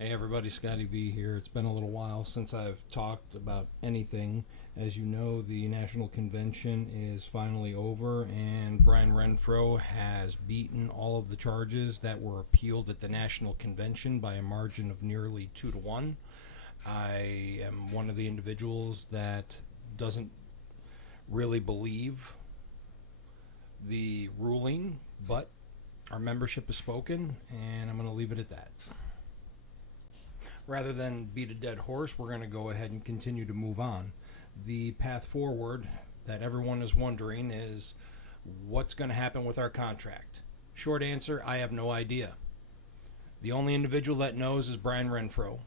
Hey everybody, Scotty V here. It's been a little while since I've talked about anything. As you know, the National Convention is finally over, and Brian Renfro has beaten all of the charges that were appealed at the National Convention by a margin of nearly 2 to 1. I am one of the individuals that doesn't really believe the ruling, but our membership has spoken, and I'm going to leave it at that. Rather than beat a dead horse, we're going to go ahead and continue to move on. The path forward that everyone is wondering is what's going to happen with our contract. Short answer, I have no idea. The only individual that knows is Brian Renfro.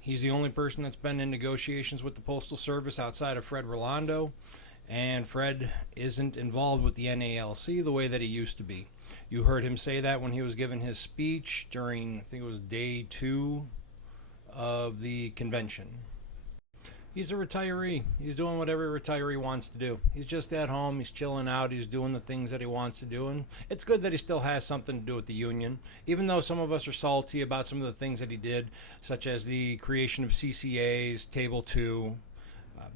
He's the only person that's been in negotiations with the Postal Service outside of Fred Rolando, and Fred isn't involved with the NALC the way that he used to be. You heard him say that when he was giving his speech during, I think it was day 2 of the convention. He's a retiree. He's doing what every retiree wants to do. He's just at home. He's chilling out. He's doing the things that he wants to do. And it's good that he still has something to do with the union, even though some of us are salty about some of the things that he did, such as the creation of CCAs, Table 2.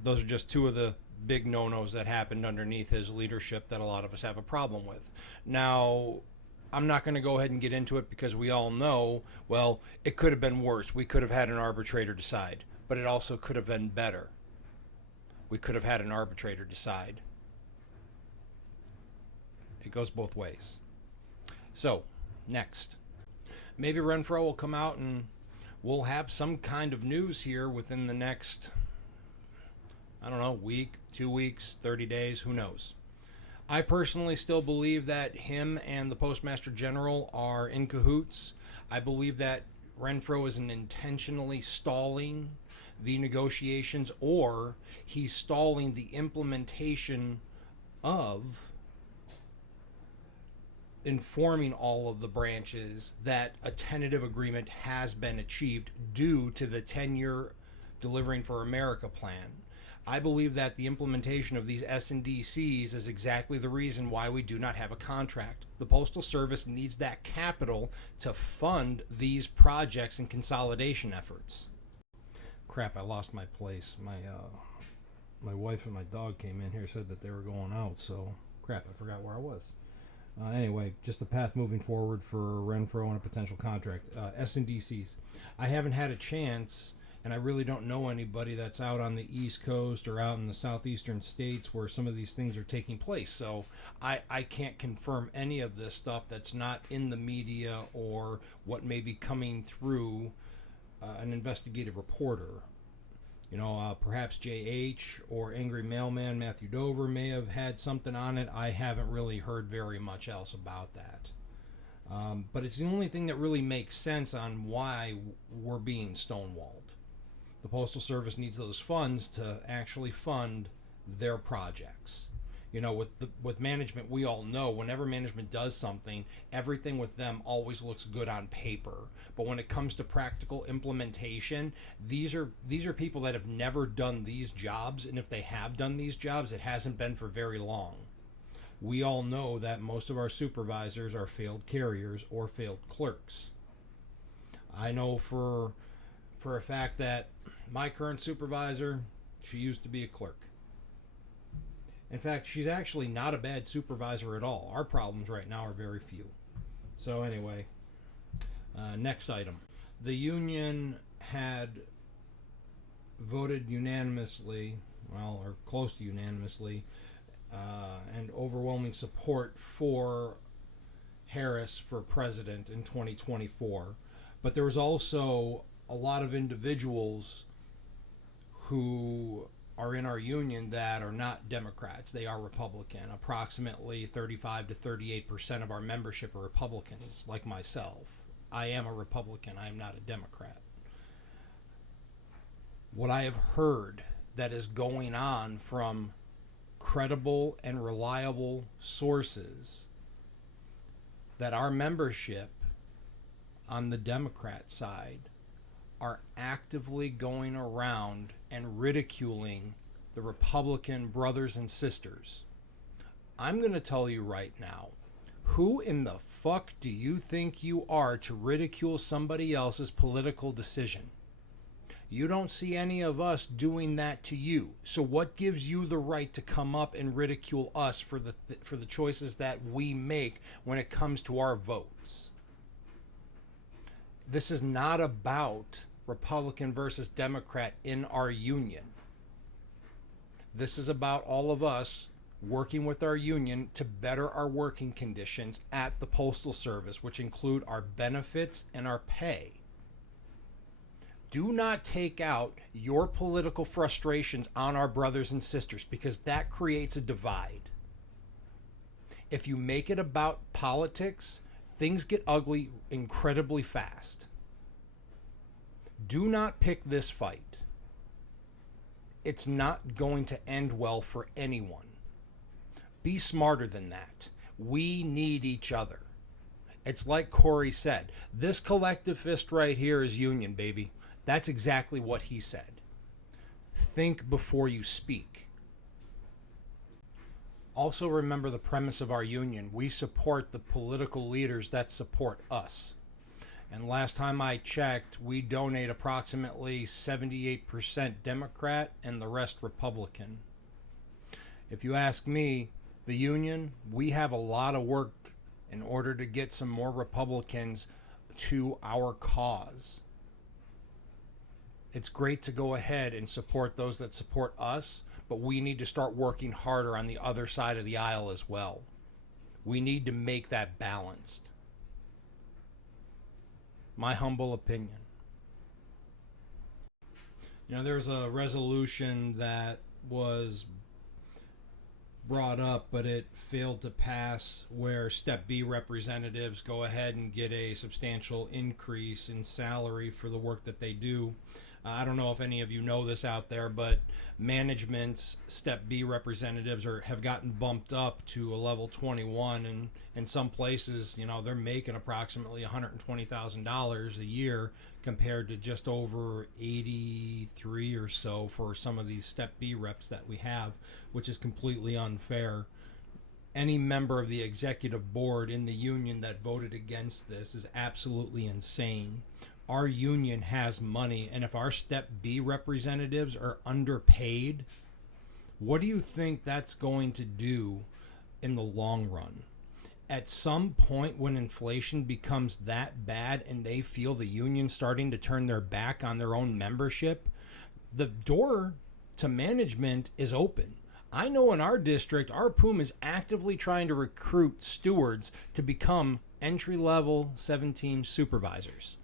Those are just two of the big no-nos that happened underneath his leadership that a lot of us have a problem with. Now, I'm not going to go ahead and get into it because we all know, well, it could have been worse. We could have had an arbitrator decide, but it also could have been better. We could have had an arbitrator decide. It goes both ways. So, next. Maybe Renfro will come out and we'll have some kind of news here within the next, I don't know, week, 2 weeks, 30 days, who knows. I personally still believe that him and the Postmaster General are in cahoots. I believe that Renfro isn't intentionally stalling the negotiations, or he's stalling the implementation of informing all of the branches that a tentative agreement has been achieved due to the 10-year Delivering for America plan. I believe that the implementation of these S&DCs is exactly the reason why we do not have a contract. The Postal Service needs that capital to fund these projects and consolidation efforts. Crap, I lost my place. My wife and my dog came in here, said that they were going out, so crap, I forgot where I was. Anyway, just the path moving forward for Renfro and a potential contract. S&DCs. I haven't had a chance, and I really don't know anybody that's out on the East Coast or out in the southeastern states where some of these things are taking place. So I can't confirm any of this stuff that's not in the media or what may be coming through an investigative reporter. You know, perhaps JH or Angry Mailman Matthew Dover may have had something on it. I haven't really heard very much else about that. But it's the only thing that really makes sense on why we're being stonewalled. The Postal Service needs those funds to actually fund their projects. You know, with management, we all know whenever management does something, everything with them always looks good on paper. But when it comes to practical implementation, these are people that have never done these jobs, and if they have done these jobs, it hasn't been for very long. We all know that most of our supervisors are failed carriers or failed clerks. I know for a fact that my current supervisor, she used to be a clerk. In fact, she's actually not a bad supervisor at all. Our problems right now are very few. So anyway, next item. The union had voted unanimously, well, or close to unanimously, and overwhelming support for Harris for president in 2024. But there was also a lot of individuals who are in our union that are not Democrats. They are Republican. Approximately 35 to 38% of our membership are Republicans, like myself. I am a Republican. I am not a Democrat. What I have heard that is going on from credible and reliable sources, that our membership on the Democrat side are actively going around and ridiculing the Republican brothers and sisters. I'm going to tell you right now, who in the fuck do you think you are to ridicule somebody else's political decision? You don't see any of us doing that to you. So what gives you the right to come up and ridicule us for the choices that we make when it comes to our votes? This is not about Republican versus Democrat in our union. This is about all of us working with our union to better our working conditions at the Postal Service, which include our benefits and our pay. Do not take out your political frustrations on our brothers and sisters, because that creates a divide. If you make it about politics, things get ugly incredibly fast. Do not pick this fight. It's not going to end well for anyone. Be smarter than that. We need each other. It's like Corey said, this collective fist right here is union, baby. That's exactly what he said. Think before you speak. Also remember the premise of our union. We support the political leaders that support us. And last time I checked, we donate approximately 78% Democrat and the rest Republican. If you ask me, the union, we have a lot of work in order to get some more Republicans to our cause. It's great to go ahead and support those that support us, but we need to start working harder on the other side of the aisle as well. We need to make that balanced. My humble opinion. You know, there's a resolution that was brought up, but it failed to pass, where Step B representatives go ahead and get a substantial increase in salary for the work that they do. I don't know if any of you know this out there, but management's Step B representatives have gotten bumped up to a level 21, and in some places, you know, they're making approximately $120,000 a year compared to just over 83 or so for some of these Step B reps that we have, which is completely unfair. Any member of the executive board in the union that voted against this is absolutely insane. Our union has money, and if our Step B representatives are underpaid, what do you think that's going to do in the long run? At some point when inflation becomes that bad and they feel the union starting to turn their back on their own membership, the door to management is open. I know in our district, our PUM is actively trying to recruit stewards to become entry-level 7-team supervisors.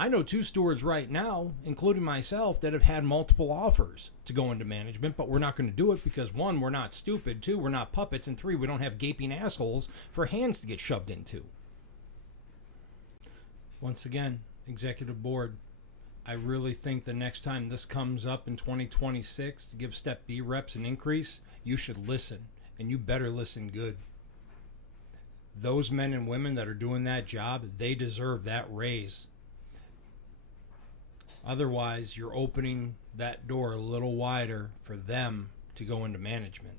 I know 2 stewards right now, including myself, that have had multiple offers to go into management, but we're not going to do it because 1, we're not stupid, 2, we're not puppets, and 3, we don't have gaping assholes for hands to get shoved into. Once again, executive board, I really think the next time this comes up in 2026 to give Step B reps an increase, you should listen, and you better listen good. Those men and women that are doing that job, they deserve that raise. Otherwise, you're opening that door a little wider for them to go into management.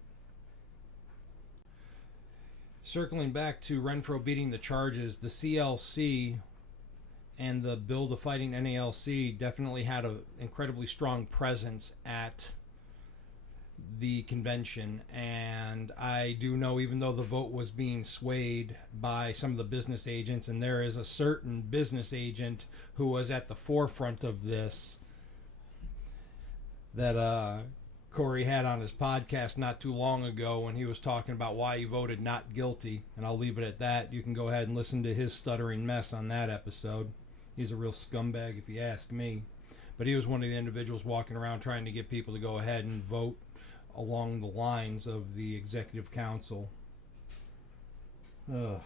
Circling back to Renfro beating the charges, the CLC and the Build a Fighting NALC definitely had an incredibly strong presence at the convention, and I do know, even though the vote was being swayed by some of the business agents, and there is a certain business agent who was at the forefront of this that Corey had on his podcast not too long ago when he was talking about why he voted not guilty, and I'll leave it at that. You can go ahead and listen to his stuttering mess on that episode. He's a real scumbag if you ask me, but he was one of the individuals walking around trying to get people to go ahead and vote along the lines of the executive council. Ugh.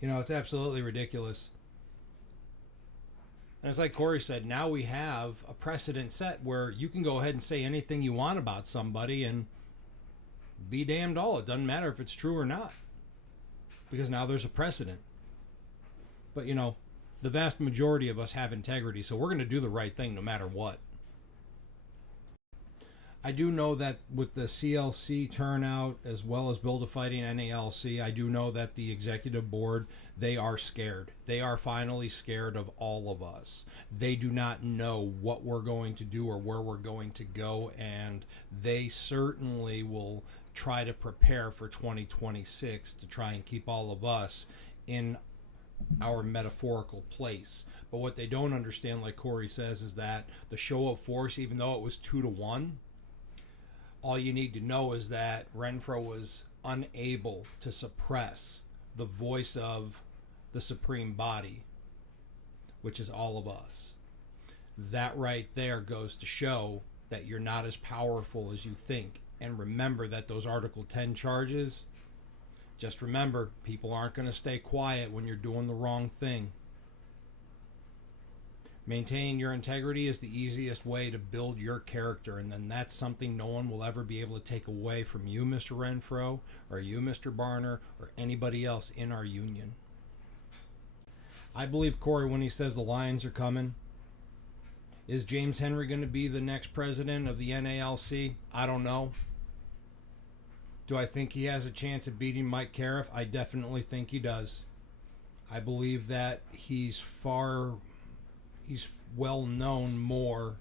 You know, it's absolutely ridiculous. And it's like Corey said, now we have a precedent set where you can go ahead and say anything you want about somebody and be damned all. It doesn't matter if it's true or not, because now there's a precedent. But, you know, the vast majority of us have integrity, so we're going to do the right thing no matter what. I do know that with the CLC turnout as well as Build a Fighting NALC, I do know that the executive board, they are scared. They are finally scared of all of us. They do not know what we're going to do or where we're going to go, and they certainly will try to prepare for 2026 to try and keep all of us in our metaphorical place. But what they don't understand, like Corey says, is that the show of force, even though it was 2-1, all you need to know is that Renfro was unable to suppress the voice of the supreme body, which is all of us. That right there goes to show that you're not as powerful as you think. And remember that those Article 10 charges, just remember, people aren't going to stay quiet when you're doing the wrong thing. Maintaining your integrity is the easiest way to build your character, and then that's something no one will ever be able to take away from you, Mr. Renfro, or you, Mr. Barner, or anybody else in our union. I believe Corey when he says the Lions are coming. Is James Henry going to be the next president of the NALC? I don't know. Do I think he has a chance of beating Mike Cariff? I definitely think he does. I believe that he's well known more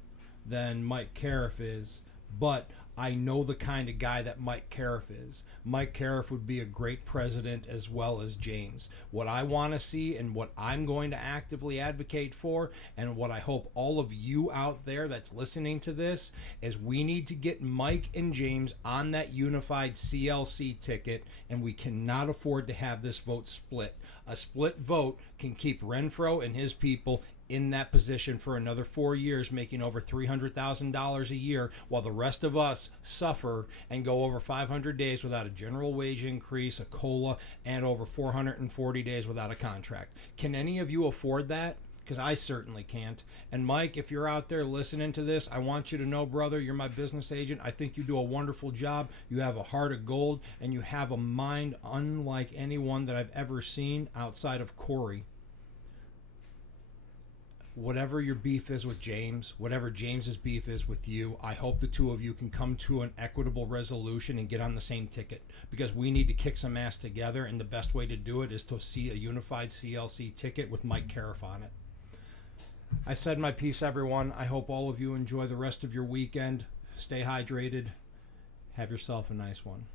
than Mike Cariff is, but I know the kind of guy that Mike Cariff is. Mike Cariff would be a great president as well as James. What I want to see and what I'm going to actively advocate for, and what I hope all of you out there that's listening to this, is we need to get Mike and James on that unified CLC ticket, and we cannot afford to have this vote split. A split vote can keep Renfro and his people in that position for another 4 years, making over $300,000 a year, while the rest of us suffer and go over 500 days without a general wage increase, a COLA, and over 440 days without a contract. Can any of you afford that? Because I certainly can't. And Mike, if you're out there listening to this, I want you to know, brother, you're my business agent. I think you do a wonderful job. You have a heart of gold, and you have a mind unlike anyone that I've ever seen outside of Corey. Whatever your beef is with James, whatever James's beef is with you, I hope the two of you can come to an equitable resolution and get on the same ticket, because we need to kick some ass together, and the best way to do it is to see a unified CLC ticket with Mike Cariff on it. I said my piece, everyone. I hope all of you enjoy the rest of your weekend. Stay hydrated. Have yourself a nice one.